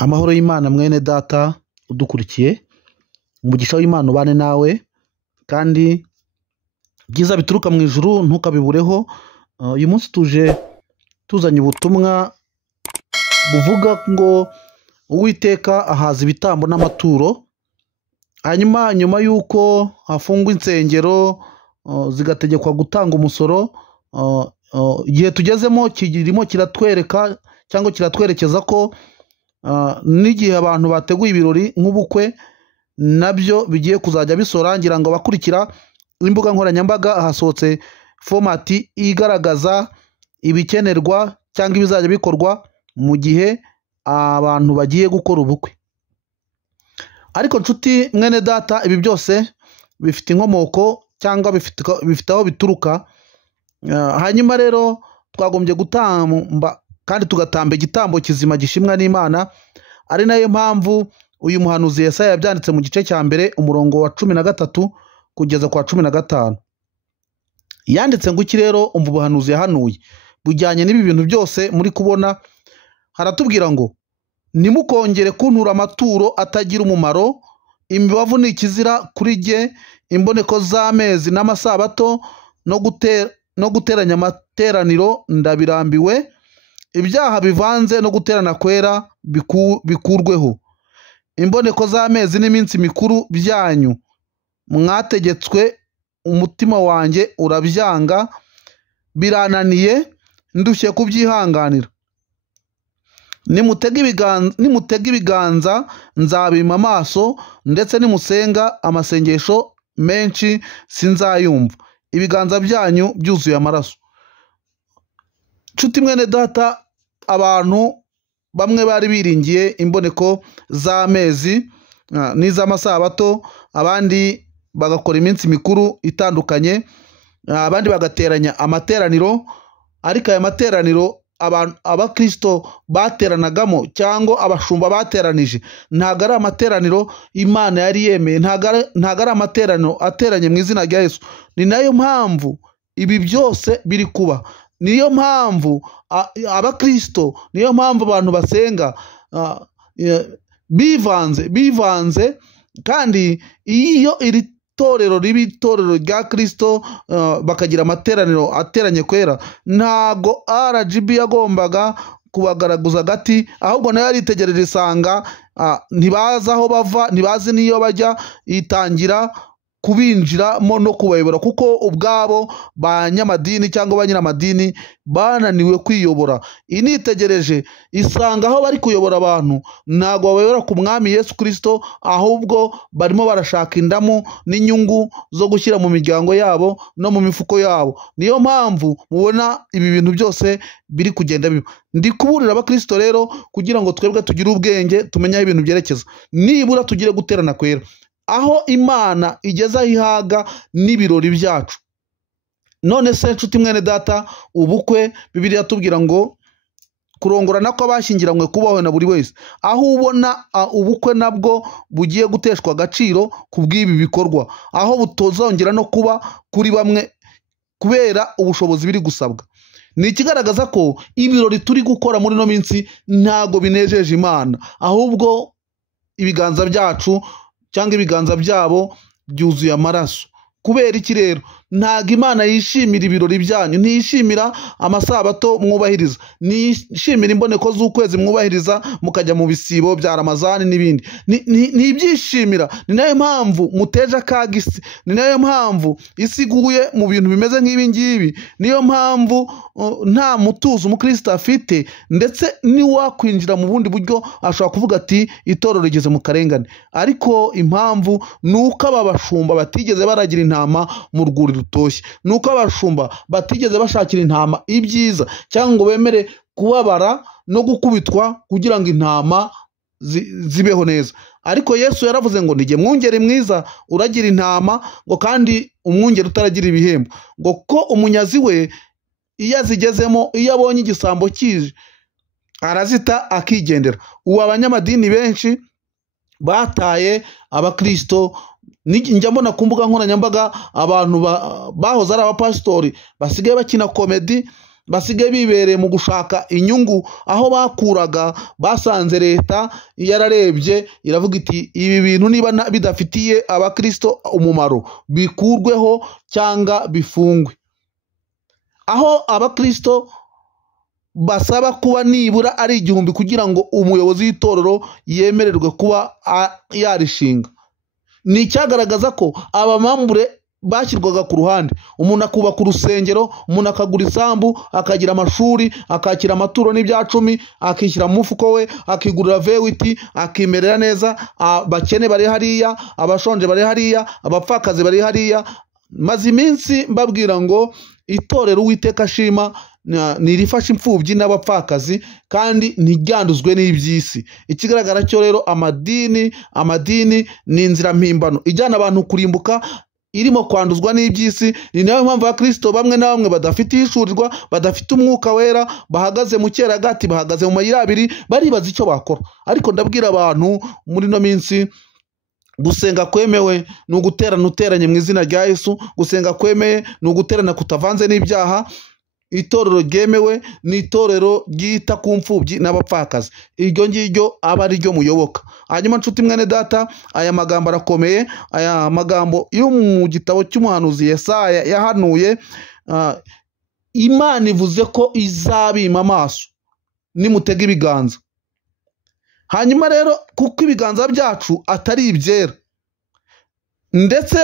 Amahoro y'Imana mwene data udukurikiye, umugisha w'Imana ubane nawe kandi byiza bituruka mu ijuru ntukabibureho. Uyu munsi tuzanye ubutumwa buvuga ngo Uwiteka ahaza ibitambo n'amaturo. Nyuma y'uko hafungwa insengero zigategekwa gutanga umusoro, igihe tugezemo kirimo kiratwereka cyangwa kiratwerekeza ko n'igihe abantu bateguye ibirori nk'ubukwe nabyo bigiye kuzajya bisora. Ngira ngo abakurikira imbuga nkoranyambaga hasohotse fomati igaragaza ibikenerwa cyangwa ibizajya bikorwa mu gihe abantu bagiye gukora ubukwe. Ariko nshuti mwene data, ibi byose bifite inkomoko cyangwa bifite aho bituruka. Hanyuma rero twagombye gutamba kandi tugatamba igitambo kizima gishimwa n'Imana. Ari nayo mpamvu uyu muhanuzi Yesaya yabyanditse mu gice cya mbere umurongo wa 13 kugeza kwa 15. Yanditse ngo iki rero? Umva ubuhanuzi yahanuye bujyanye n'ibi bintu byose muri kubona. Haratubwira ngo nimukongere kuntura amaturo atagira umumaro, imibavu ni ikizira kuri jye, imboneko z'amezi n'amasabato no guteranya amateraniro ndabirambiwe. Ibyaha bivanze no guterana kwera bikurweho. Imboneko z'amezi n'iminsi mikuru byanyu mwategetswe, umutima wanjye urabyanga, birananiye ndushye kubyihanganira. Nimutega ibiganza nzabima amaso, ndetse nimusenga amasengesho menshi sinzayumva. Ibiganza byanyu byuzuye amaraso. Nshuti mwene data, abantu bamwe bari biringiye imboneko z'amezi n'iz'amasabato, abandi bagakora iminsi mikuru itandukanye, abandi bagateranya amateraniro. Ariko aya materaniro abakristo bateranagamo cyangwa abashumba bateranije ntago ari amateraniro Imana yari yemeye, ntago ari amateraniro ateranye mu izina rya Yesu. Ni nayo mpamvu ibi byose biri kuba. Niyo mpamvu abakristo, niyo mpamvu abantu basenga bivanze. Kandi iyo iri torero ribi itorero rya Kristo bakagira amateraniro ateranye kwera, ntago RGB yagombaga kubagaragaza gati, ahubwo nayo yaritegereje isanga ntibazi aho bava, ntibazi n'iyo bajya, itangira kubinjiramo no kubayobora, kuko ubwabo banyamadini cyangwa banyiramadini bananiwe kwiyobora. Initegereje isanga aho bari kuyobora abantu ntago babayobora ku mwami Yesu Kristo, ahubwo barimo barashaka indamu n'inyungu zo gushyira mu miryango yabo no mu mifuko yabo. Niyo mpamvu mubona ibi bintu byose biri kugenda biba. Ndi kuburira abakristo rero kugira ngo twebwe tugire ubwenge, tumenye aho ibintu byerekeza, nibura tugire guterana kwera, aho Imana igeze aho ihaga n'ibirori byacu. None se nshuti mwene data, ubukwe Bibiliya tubwira ngo kurongorana kw'abashyingiranywe kubaho na buri wese. Aho ubona ubukwe nabwo bugiye guteshwa agaciro ku bw'ibi bikorwa, aho butozongera no kuba kuri bamwe kubera ubushobozi biri gusabwa. Ni ikigaragaza ko ibirori turi gukora muri no minsi ntago binejeje Imana, ahubwo ibiganza byacu cyangwa ibiganza byabo byuzuye amaraso. Kubera iki rero? Ntago Imana yishimira ibirori byanyu, ntiyishimira amasabato mwubahiriza, ntiyishimira imboneko z'ukwezi mwubahiriza mukajya mu bisibo bya Ramazani n'ibindi, ntibyishimira. Ni nayo mpamvu muteje akaga isi, ni nayo mpamvu isi iguye mu bintu bimeze nk'ibi ngibi. Niyo mpamvu nta mutuzo umukristo afite, ndetse niwakwinjira mu bundi buryo ashobora kuvuga ati itorero rigeze mu karengane. Ariko impamvu ni uko aba bashumba batigeze baragira intama mu rwuri rutoshye, ni uko abashumba batigeze bashakira intama ibyiza, cyangwa ngo bemere kubabara no gukubitwa kugira ngo intama zibeho neza. Ariko Yesu yaravuze ngo nige mwungeri mwiza uragira intama, ngo kandi umwungeri utaragira ibihembo, ngo ko umunyazi we iyo azigezemo, iyo abonye igisambo kije arazita akigendera. Ubu abanyamadini benshi bataye abakristo. Njya mbona ku mbuga nkoranyambaga abantu bahoze ari abapasitori basigaye bakina komedi, basigaye bibereye mu gushaka inyungu, aho bakuraga basanze leta yararebye iravuga iti ibi bintu niba bidafitiye abakristo umumaro bikurweho cyangwa bifungwe. Aho abakristo basaba kuba nibura ari 1000 kugira ngo umuyobozi w'itorero yemererwe kuba yarishinga. Ni cyagaragaza ko abamambure bashyirwaga ku ruhande. Umuntu akubaka urusengero, umuntu akagura isambu, akagira amashuri, akakira amaturo n'ibyacumi, akishyira mu mufuko we, akigurira vewiti, akimerera neza. Abakene bari hariya, abashonje bari hariya, abapfakazi bari hariya. Maze iminsi mbabwira ngo itorero Uwiteka ashima nirifasha imfubyi n'abapfakazi kandi ntiryanduzwe n'iby'isi. Ikigaragara cyo rero amadini ni inzira mpimbano ijyana abantu kurimbuka, irimo kwanduzwa n'iby'isi. Ni nayo mpamvu abakristo bamwe na bamwe badafite ishurirwa, badafite umwuka wera, bahagaze mu cyeragati, bahagaze mu mayira abiri, baribaza icyo bakora. Ariko ndabwira abantu muri no minsi, gusenga kwemewe ni uguterana uteranye mu izina rya Yesu. Gusenga kwemeye ni uguterana kutavanze n'ibyaha. Itorero ryemewe ni itorero ryita ku mfubyi n'abapfakazi. Iryo ngiryo aba ari ryo muyoboka. Hanyuma nshuti mwene data, aya magambo arakomeye. Aya magambo yo mu gitabo cy'umuhanuzi Yesaya yahanuye, Imana ivuze ko izabima amaso nimutega ibiganza. Hanyuma rero kuko ibiganza byacu atari ibyera, ndetse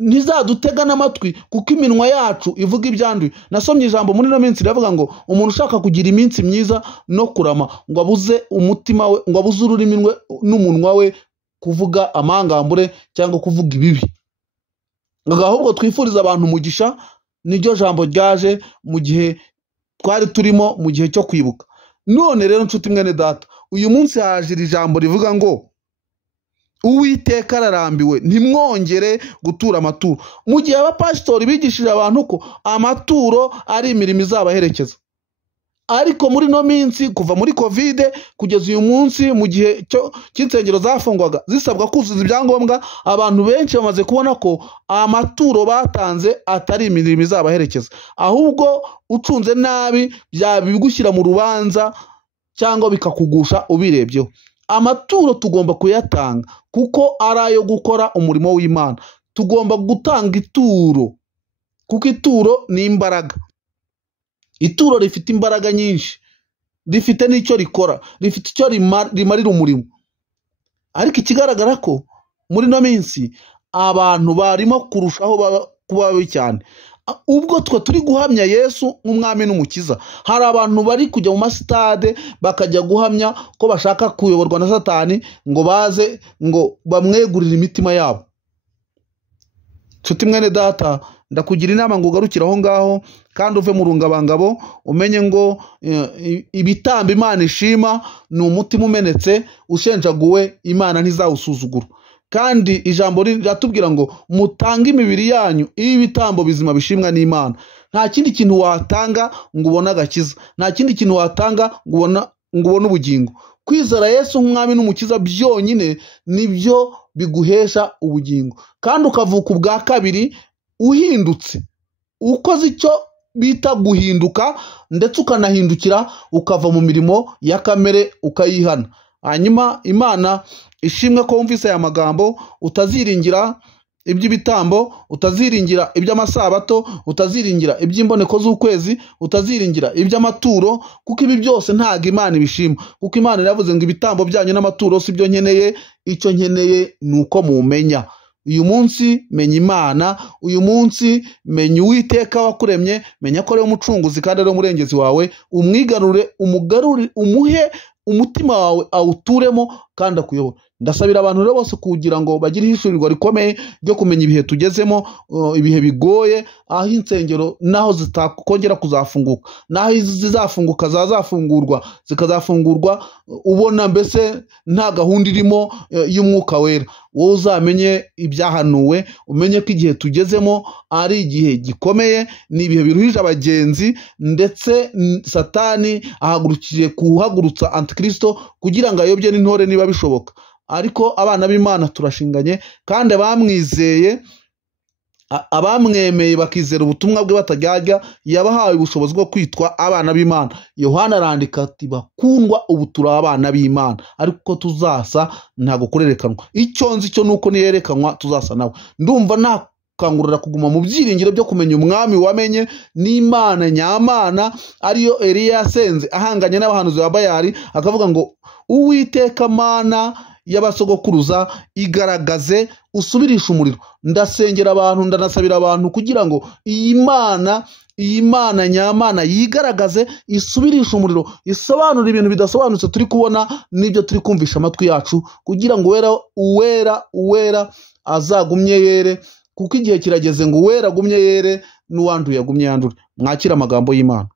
ntizadutega n'amatwi kuko iminwa yacu ivuga ibyanduye. Nasomye ijambo muri no minsi riravuga ngo umuntu ushaka kugira iminsi myiza no kurama ngo abuze umutima we, ngo abuze ururimi rwe n'umunwa we kuvuga amangambure cyangwa kuvuga ibibi. Ahubwo twifuriza abantu umugisha. Niryo jambo ryaje mu gihe twari turimo mu gihe cyo kwibuka. None rero nshuti mwene data, uyu munsi haje ijambo rivuga ngo Uwiteka ararambiwe, ntimwongere gutura amaturo. Mu gihe abapasitori bigishije abantu ko amaturo ari imirimo izabaherekeza. Ariko muri no minsi kuva muri Covid kugeza uyu munsi, mu gihe cy'insengero zafungwaga zisabwa kuzuza ibyangombwa, abantu benshi bamaze kubona ko amaturo batanze atari imirimo izabaherekeza, ahubwo ucunze nabi byabigushyira mu rubanza cyangwa bikakugusha ubirebyeho. Amaturo tugomba kuyatanga kuko ari ayo gukora umurimo w'Imana. Tugomba gutanga ituro kuko ituro ni imbaraga. Ituro rifite imbaraga nyinshi, rifite n'icyo rikora, rifite icyo rimarira umurimo. Ariko ikigaragara ko muri no minsi abantu barimo kurushaho kuba babi cyane. Ubwo turi guhamya Yesu nk'umwami n'umukiza, hari abantu bari kujya mu masitade bakajya guhamya ko bashaka kuyoborwa na Satani ngo baze ngo bamwegurire imitima yabo. Nshuti mwene data, ndakugira inama ngo ugarukire aho ngaho kandi uve mu rungabangabo, umenye ngo ibitambo Imana ishima ni umutima umenetse ushenjaguwe, Imana ntizawusuzugura. Kandi ijambo riratubwira ngo mutange imibiri yanyu ibitambo bizima bishimwa n'Imana. Nta kindi kintu watanga ngo ubone agakiza, nta kindi kintu watanga ngo ubone ubugingo. Kwizera Yesu nk'umwami n'umukiza byonyine nibyo biguhesha ubugingo, kandi ukavuka ubwa kabiri uhindutse, ukoze icyo bita guhinduka, ndetse ukanahindukira ukava mu mirimo ya kamere ukayihana. Hanyuma Imana ishimwe ko wumvise aya magambo. Utaziringira iby'ibitambo, utaziringira iby'amasabato, utaziringira iby'imboneko z'ukwezi, utaziringira iby'amaturo, kuko ibi byose ntago Imana ibishima. Kuko Imana yavuze ngo ibitambo byanyu n'amaturo si byo nkeneye, icyo nkeneye ni uko mumenya. Uyu munsi menya Imana, uyu munsi menya Uwiteka wakuremye, menya ko ari we mucunguzi kandi ari we murengezi wawe. Umwigarure, umugarure, umuhe umutima wawe awuturemo kandi akuyobora. Ndasabira abantu rero bose kugira ngo bagire ihishurirwa rikomeye ryo kumenya ibihe tugezemo, ibihe bigoye, aho insengero naho zitakongera kuzafunguka, naho zizafunguka zazafungurwa zikazafungurwa ubona mbese nta gahunda irimo y'umwuka wera. Wowe uzamenye ibyahanuwe, umenye ko igihe tugezemo ari igihe gikomeye, ni ibihe biruhije abagenzi, ndetse Satani ahagurukije kuhagurutsa Antikristo kugira ngo ayobye n'intore niba bishoboka. Ariko abana b'Imana turashinganye, kandi abamwizeye abamwemeye bakizera ubutumwa bwe batajyajya yabahaye ubushobozi bwo kwitwa abana b'Imana. Yohana arandika ati bakundwa ubu turi abana b'Imana ariko tuzasa ntago kurerekanwa. Icyo nzi cyo nuko niyerekanwa tuzasa nawe. Ndumva nakangurira kuguma mu byiringiro byo kumenya umwami wamenye n'Imana nyamana ariyo Eliya yasenze ahanganye n'abahanuzi ba Bayali akavuga ngo Uwiteka Mana y'abasogokuruza igaragaze usubirisha umuriro. Ndasengera abantu ndanasabira abantu kugira ngo iyi Mana nyamana yigaragaze isubirisha umuriro, isobanura ibintu bidasobanutse turi kubona n'ibyo turi kumvisha amatwi yacu, kugira ngo uwera azagumye yere, kuko igihe kirageze ngo uwera agumye yere n'uwanduye agumye yandure. Mwakira amagambo y'Imana.